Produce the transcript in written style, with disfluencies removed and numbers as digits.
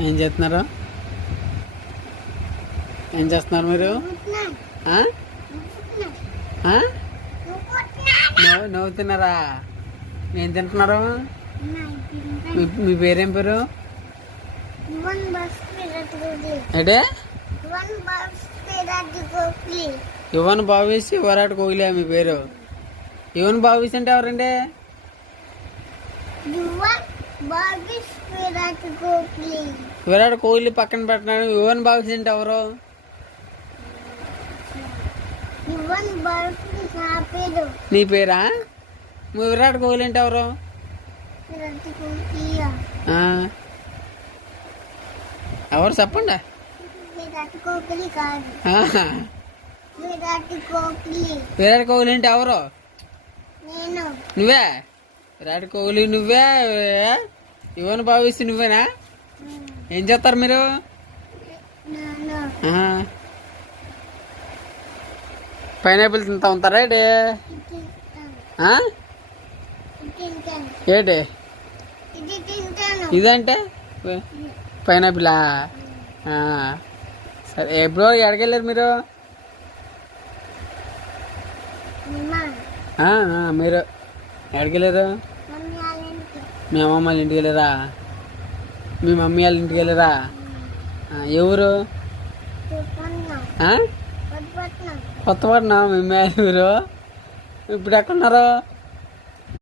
ఏం చేస్తున్నారు? ఏం చేస్తున్నారు మీరు? నవ్వుతున్నారా? ఏం తింటున్నారు? మీ పేరేం పేరు? అంటే యువన్ భావిసి విరాట్ కోహ్లీ మీ పేరు. యువన్ భావిస్ అంటే ఎవరండి? విరాట్ కోహ్లీ పక్కన పెట్టినాడు. యువన్ భావిస్ అంటే ఎవరు? నీ పేరా? విరాట్ కోహ్లీ అంటే ఎవరు? ఎవరు చెప్పండి. విరాట్ కోహ్లీ అంటే ఎవరు? నువ్వే విరాట్ కోహ్లీ నువ్వే. యువన్ భావిస్ నువ్వేనా? ఏం చేస్తారు మీరు? పైనాపిల్ తింటా ఉంటారా ఏంటి? ఏంటి ఇదంటే పైనాపిలా? సరే, ఎప్పుడు ఎక్కడికెళ్ళారు మీరు? మీరు ఎక్కడికెళ్ళారు? మీ అమ్మమ్మ వాళ్ళ ఇంటికి వెళ్ళారా? మీ మమ్మీ వాళ్ళ ఇంటికి వెళ్ళారా? ఎవరు? కొత్తపట్నం. మీ అమ్మాయి ఊరు. ఇప్పుడు ఎక్కడున్నారు?